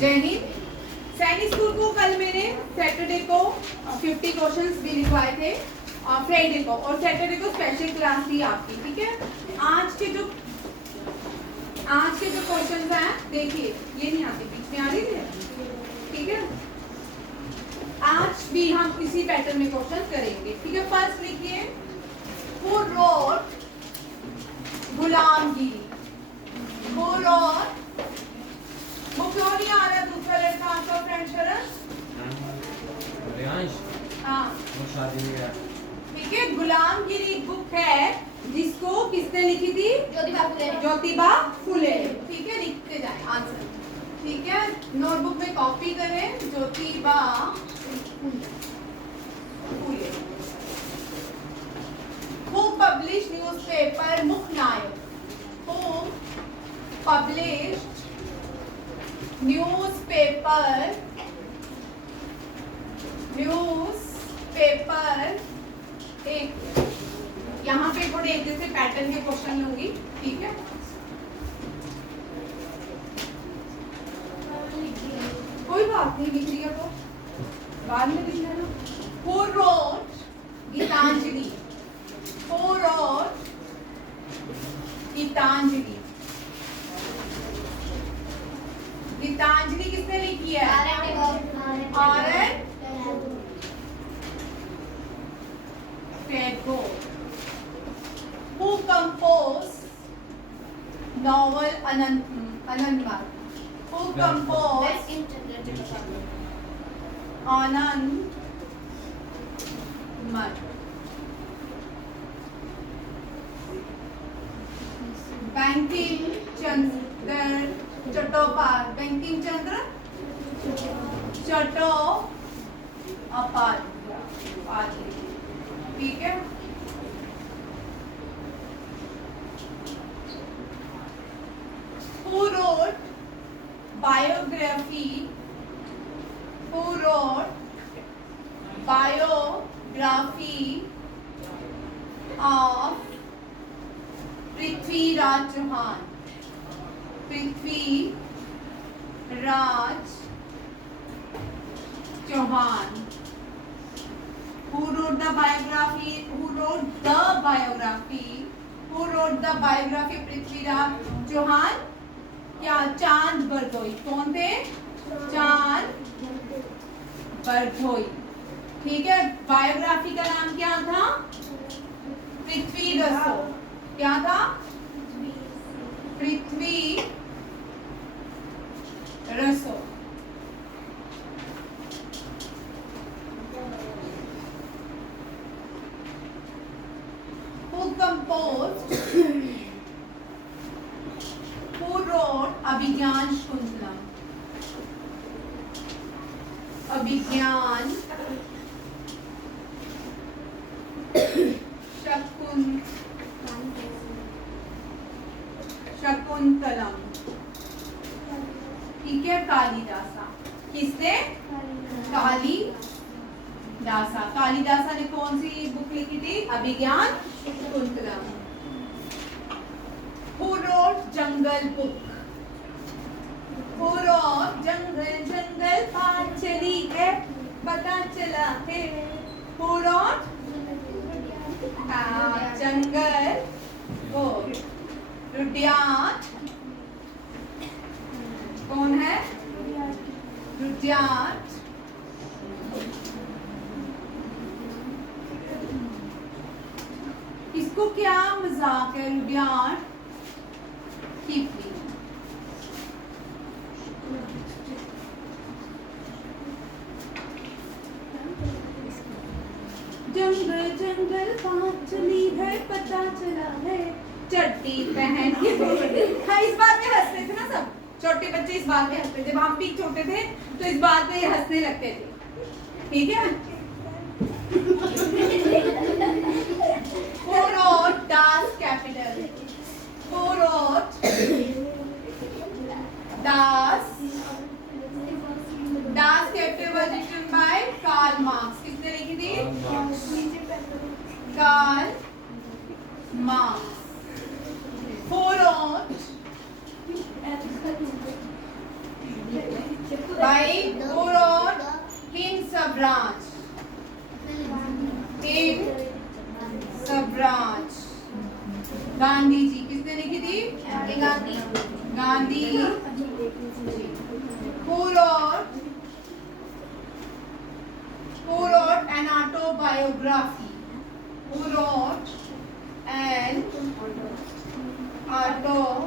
जय हिंद। सैनिक स्कूल को कल मैंने सैटरडे को 50 क्वेश्चंस भी लिखवाए थे और फ्राइडे को, और सैटरडे को स्पेशल क्लास थी आपकी, ठीक है। आज के जो क्वेश्चंस हैं देखिए, ये नहीं आते, बीच में आ रही है, ठीक है। आज भी हम इसी पैटर्न में क्वेश्चन करेंगे, ठीक है। फर्स्ट लिखिए, who wrote Gulamgiri. Who wrote, वो क्यों नहीं आ रहा दूसरा लड़का आपका फ्रेंड शरण? हाँ, वो शादी में गया। ठीक है। गुलामगिरी बुक है जिसको किसने लिखी थी? ज्योतिबा फुले। ज्योतिबा फुले, ठीक है। लिखते जाए आंसर, ठीक है। नोटबुक में कॉपी करें, Jyotiba Phule. Who publish newspaper Mooknayak. Who publish newspaper एक, यहाँ पे थोड़े एक जैसे पैटर्न के क्वेश्चन लूंगी, ठीक है। कोई बात नहीं, लिख लिया तो बाद में लिख लेना। Who wrote Geetanjali? Who wrote Geetanjali? Geetanjali किसने लिखी है? RN. Tagore. Who composed novel Anandmar? Who composed Anandmar? Bankim Chandra Chattopadhyay। Bankim Chandra Chattopadhyay, ठीक है। Who wrote biography? Who wrote biography of Prithviraj Chauhan? Prithviraj Chauhan. Who wrote the biography? Who wrote the biography? Who wrote the biography of Prithviraj Chauhan? क्या? चांद बरदोई। कौन थे? चांद बरदोई, ठीक है। Biography का नाम क्या था? पृथ्वी रसो। क्या था? पृथ्वी रसो। Who composed? Who wrote अभिज्ञान शाकुंतलम? अभिज्ञान शाकुंतलम, ठीक है। कालिदासा। किसने? कालिदासा। कालिदासा ने कौन सी बुक लिखी थी? Abhijnana Shakuntalam. Who wrote Jungle Book? Who wrote जंगल जंगल पार चली है पता चला है? Who wrote Jungle Book? Rudyard. कौन है? रुडयार्ड इसको क्या मजाक है? Rudyard Kipling. जंगल जंगल पार चली है पता चला है चड्डी पहन के। हाँ, इस बात में हंसते थे ना सब छोटे बच्चे, इस बात में हंसते थे। हम भी छोटे थे तो इस बात में हंसने लगते थे, ठीक है। Who wrote Das Kapital? Who wrote Das Kapital was written by Karl Marx। किसने लिखी थी? Karl Marx। Who wrote By who wrote Hind Swaraj? Hind Swaraj. Gandhi ji किसने लिखी थी? Gandhi ji. Who wrote an autobiography? Who wrote an autobiography?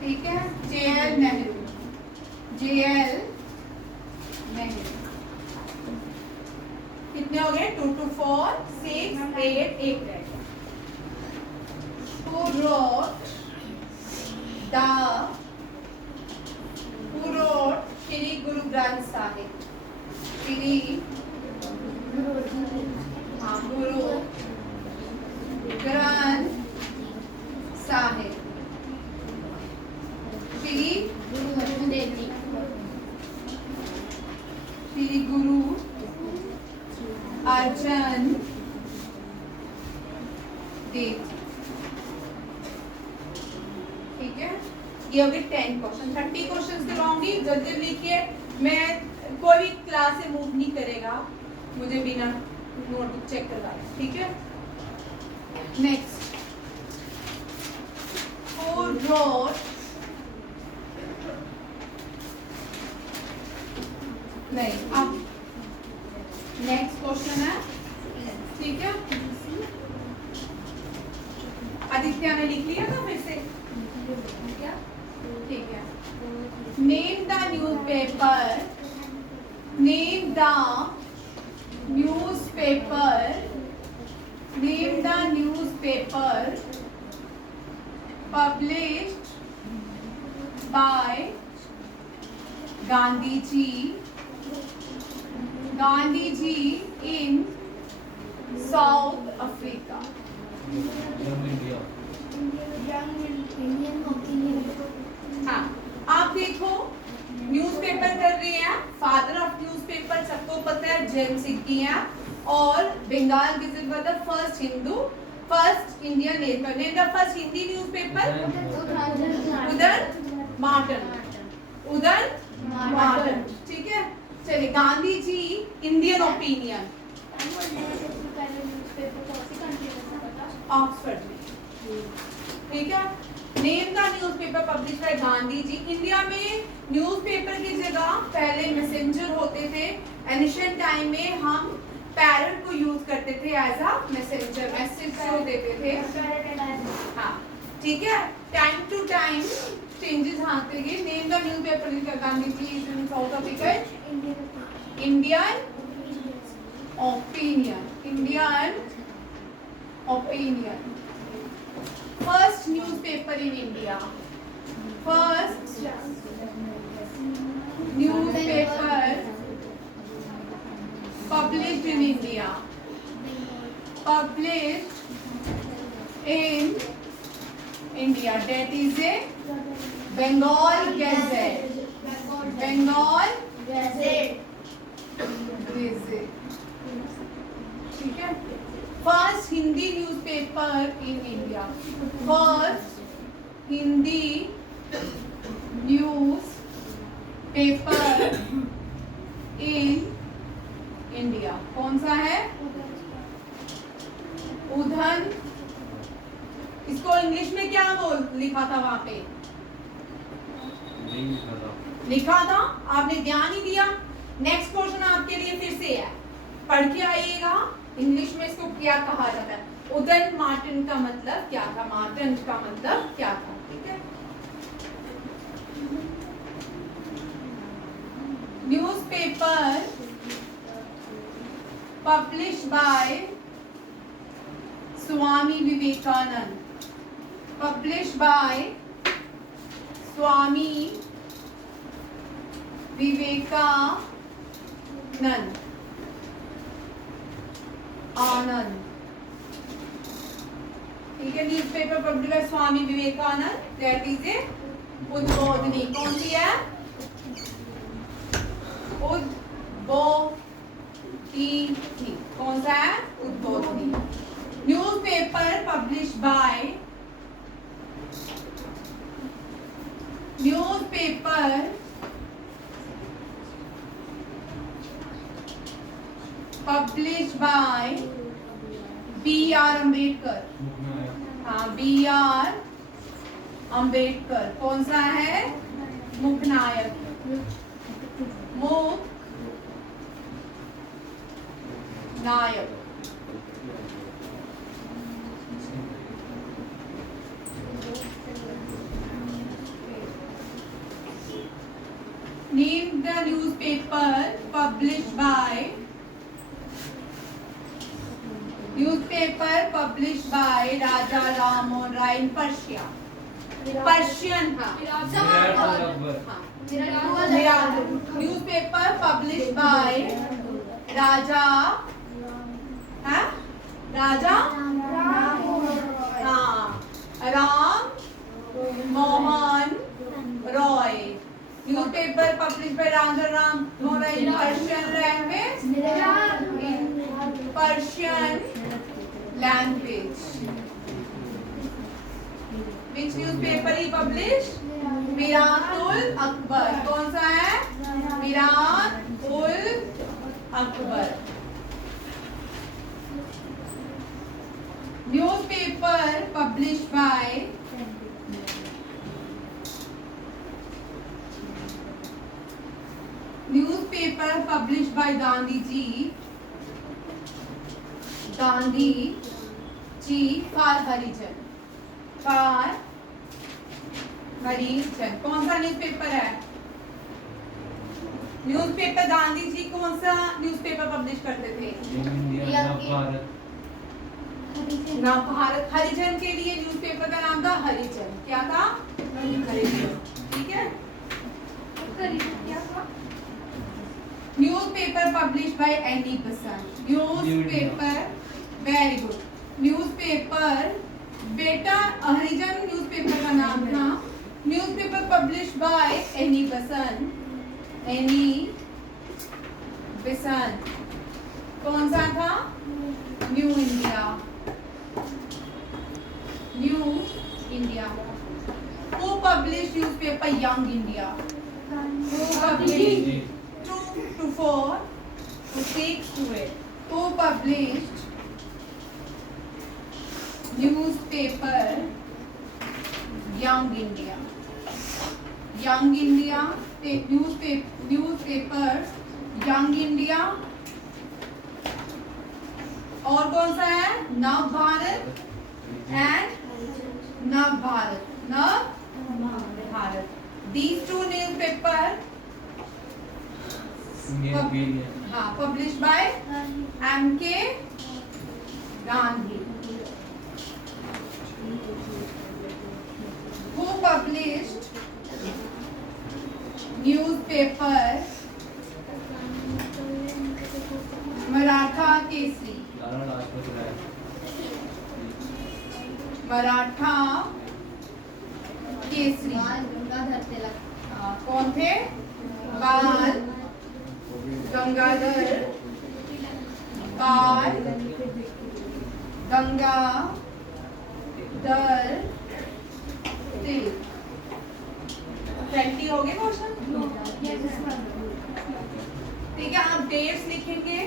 ठीक है, JL Nehru. कितने हो गए? 2 to 4 6 8 8. Who wrote Shri Guru Granth Sahib? Shri Guru Granth Sahib. Shri Guru Arjan Dev. ठीक है, ये हो गए 10 क्वेश्चन. 30 क्वेश्चन करवाऊंगी. जल्दी लिखिए. मैं कोई भी क्लास से मूव नहीं करेगा मुझे बिना नोटबुक चेक करवाए. ठीक है. नेक्स्ट, who wrote नहीं, अब नेक्स्ट क्वेश्चन है. ठीक है, आदित्य ने लिख लिया था फिर से. ठीक है. Name the newspaper published by Gandhi ji in South Africa. हाँ, आप देखो न्यूज़पेपर कर रहे हैं. फादर ऑफ न्यूज़पेपर सबको पता है जेम्स सिक्की हैं. और Bengal gazette was the first Indian nation. Name the first Hindi newspaper. Udant Martand. ठीक है. चलिए, Gandhi ji Indian opinion. Oxford में. ठीक है. Name the newspaper publish by Gandhi ji. India में न्यूज़पेपर की जगह पहले मैसेंजर होते थे. एंशिएंट टाइम में हम पैरट को यूज करते थे एज अ मैसेंजर. मैसेज जो देते थे. हाँ, ठीक है. टाइम टू टाइम चेंजेस आते गए. Name the newspaper Gandhi ji in South Africa. Indian opinion. First newspaper in India. First newspaper published in India. That is a Bengal Gazette. ठीक है. First Hindi newspaper in India. First Hindi newspaper in India कौन सा है? उधन. इसको English में क्या लिखा था? वहां पे लिखा था, आपने ध्यान ही दिया. नेक्स्ट क्वेश्चन आपके लिए फिर से है, पढ़ के आइएगा. इंग्लिश में इसको क्या कहा जाता है? उदयन मार्टिन का मतलब क्या था? मार्टिन का मतलब क्या था? ठीक है. Newspaper publish by Swami Vivekananda. आनंद. ठीक है. Newspaper publish by Swami Vivekananda. That is a Udbodhan. कौन सी है? उद्बोधनी. कौन सा है? Udbodhan. Newspaper publish by newspaper published by B.R. Ambedkar. हाँ, B.R. अम्बेडकर कौन सा है? मुखनायक। मुखनायक। Name the newspaper published by Raja Ram Mohan Rai in Persia. Persian. Newspaper published by Raja Ram Mohan Roy. Newspaper published by Raja Ram Mohan Roy in Persian language. In Persian language. Which newspaper he published? Miratul Akbar. कौन सा है? Miratul Akbar. Newspaper published by Gandhi ji for Harijan. कौन सा newspaper है? Newspaper Gandhi जी कौन सा newspaper publish करते थे? नवभारत। हरिजन के लिए न्यूज़पेपर का नाम था हरिजन। क्या था? हरिजन। ठीक है। Newspaper publish by any Basant. Newspaper, very good. Newspaper बेटा हरिजन न्यूज़पेपर का नाम था। न्यूज़पेपर पब्लिश बाय एनी बसंत। कौन सा था? New India. Who published newspaper Young India? Who published 2 to 4 to 6 to 8? Who published newspaper Young India? Newspaper Young India। और कौन सा है? Navbharat and Navbharat. These two newspaper published by M.K. Gandhi. Who published newspaper Maratha Kesari? कौन थे? बाल गंगाधर तिलक। 20 हो गए question? ठीक है, आप डेट्स लिखेंगे।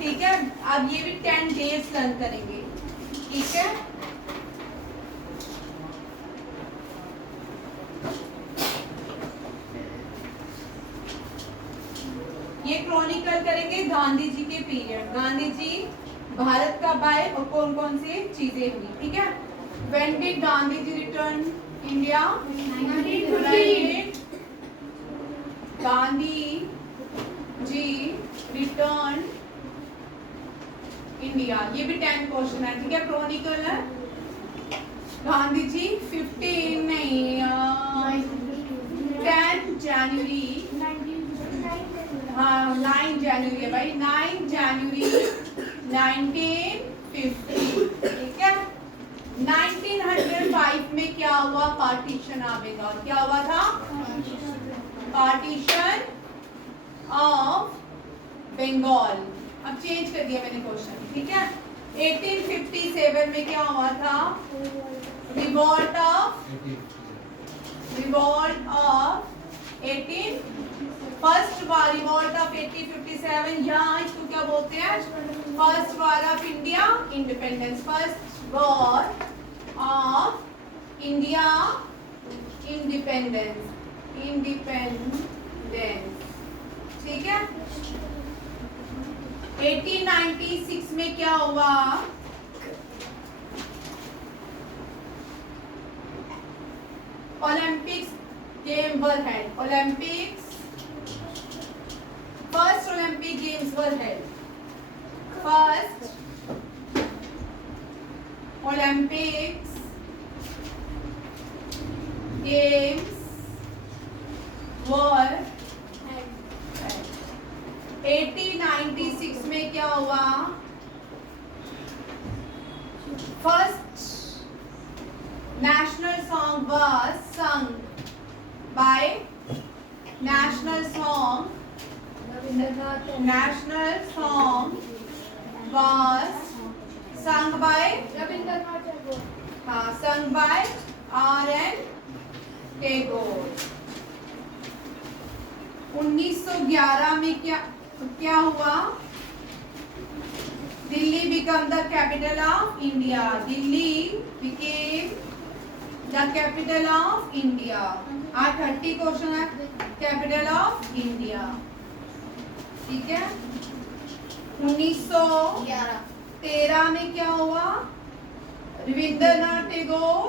ठीक है, अब ये भी 10 डेट्स लर्न करेंगे। ठीक है, ये क्रॉनिकल करेंगे गांधी जी के पीरियड। गांधी जी भारत का बाय और कौन कौन सी चीजें हुई। ठीक है, When did Gandhi ji return India? 1915। Gandhi ji return India. ये भी 10 क्वेश्चन है। ठीक है, क्रॉनिकल है। गांधी जी 15 नहीं 10 जनवरी। हाँ 9 जनवरी है भाई, 9 जनवरी 1950। ठीक है, 1905 में क्या हुआ? Partition of Bengal. क्या हुआ था? Partition of Bengal. अब चेंज कर दिया मैंने क्वेश्चन। ठीक है, 1857 में क्या हुआ था? Revolt of 18 first war revolt of 1857, यहाँ इसको क्या बोलते हैं? First war of India independence, first war of India independence, ठीक है। 1896 में क्या हुआ? Olympics game were held, Olympics first Olympic games were held, first Olympics games were 1896 में क्या हुआ? First national song was sung by national song was sung by sung by R.N. Tagore। 1911 में क्या हुआ? Delhi become the capital of India, Delhi became the capital of India। 30 question है, capital of India, ठीक है। 1913 में क्या हुआ? Rabindranath Tagore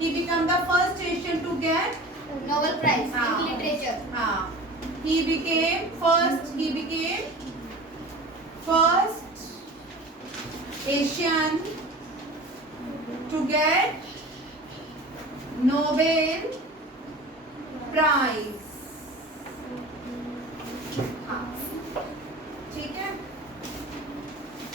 he became the first Asian to get Nobel Prize in literature। he became first Asian to get Nobel Prize। ठीक है,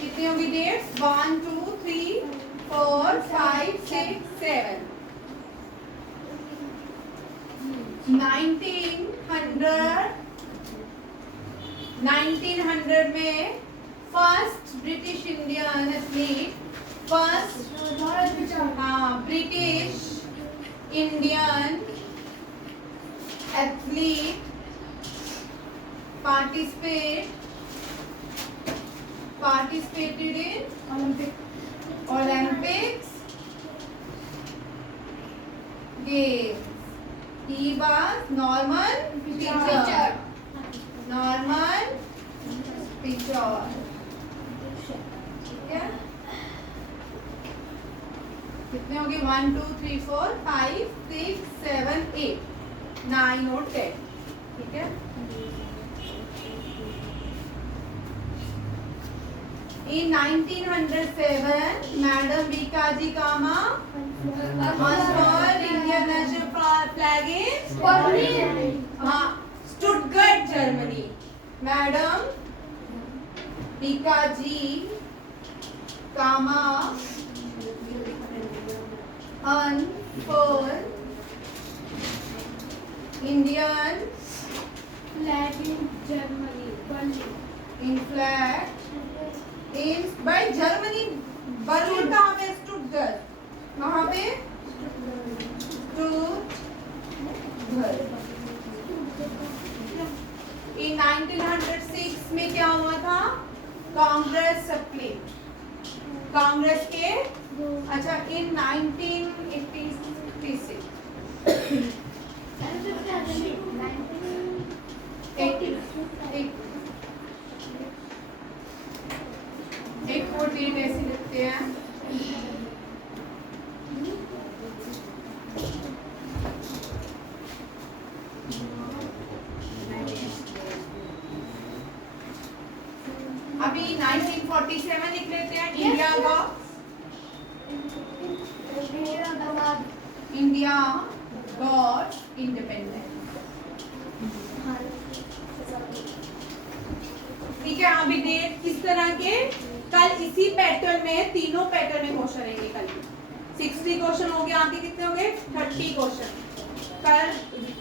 कितनी होगी डेट्स? 1 2 3 4 5 6 7। 1900 में first British Indian athlete, first British Indian athlete participated in Olympics games। He was Norman Pitcher। ठीक है, कितने होंगे? 1 2 3 4 5 6 7 8 9 और 10, ठीक है। In 1907, Madam Bikaji Kama installed Indian national flag in Stuttgart, Germany। Madam Bikaji Kama unfurled Indian flag in Germany, flag in by Germany। Berlin कहाँ पे? स्टुटगर्ट। कहाँ पे? स्टुटगर्ट। In 1906 में क्या हुआ था? कांग्रेस स्प्लिट, कांग्रेस के अच्छा in 1986 एक 48 ऐसे लिखते हैं। अभी 1947 लिख लेते हैं। इंडिया गॉट इंडिपेंडेंस, ठीक है। अभी डेट किस तरह के? कल इसी पैटर्न में, तीनों पैटर्न में क्वेश्चन रहेंगे। कल 60 क्वेश्चन हो गए, आगे कितने हो गए? 30 क्वेश्चन कल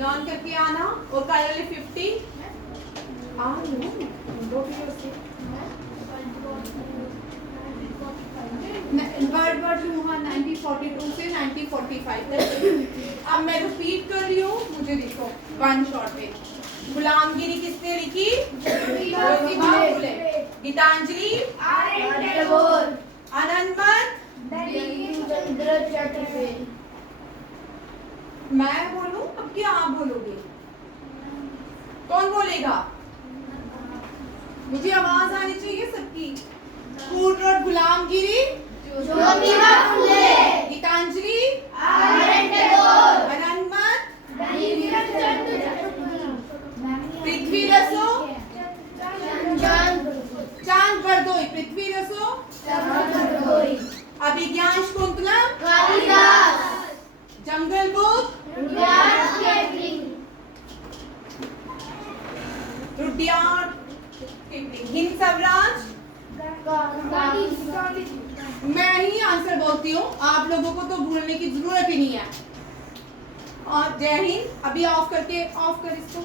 लर्न करके आना। और कल वाले 50 वर्ड 1942 से 1945 तक अब मैं रिपीट कर रही हूँ, मुझे देखो वन शॉट में। गुलामगिरी किसने लिखी? ज्योतिबा फुले। गीतांजलि? अनंतमठ? मैं बोलूं अब क्या आप बोलोगे? कौन बोलेगा? मुझे आवाज आनी चाहिए सबकी। Who wrote Gulamgiri? Jyotiba Phule. Geetanjali? Anandamath? Prithviraso? Chand Bardai. Prithviraso? Abhijnana Shakuntalam? Jungle Book? Rudyard Kipling. Hind Swaraj? मैं ही आंसर बोलती हूँ, आप लोगों को तो भूलने की जरूरत ही नहीं है। और जय हिंद। अभी ऑफ कर इसको।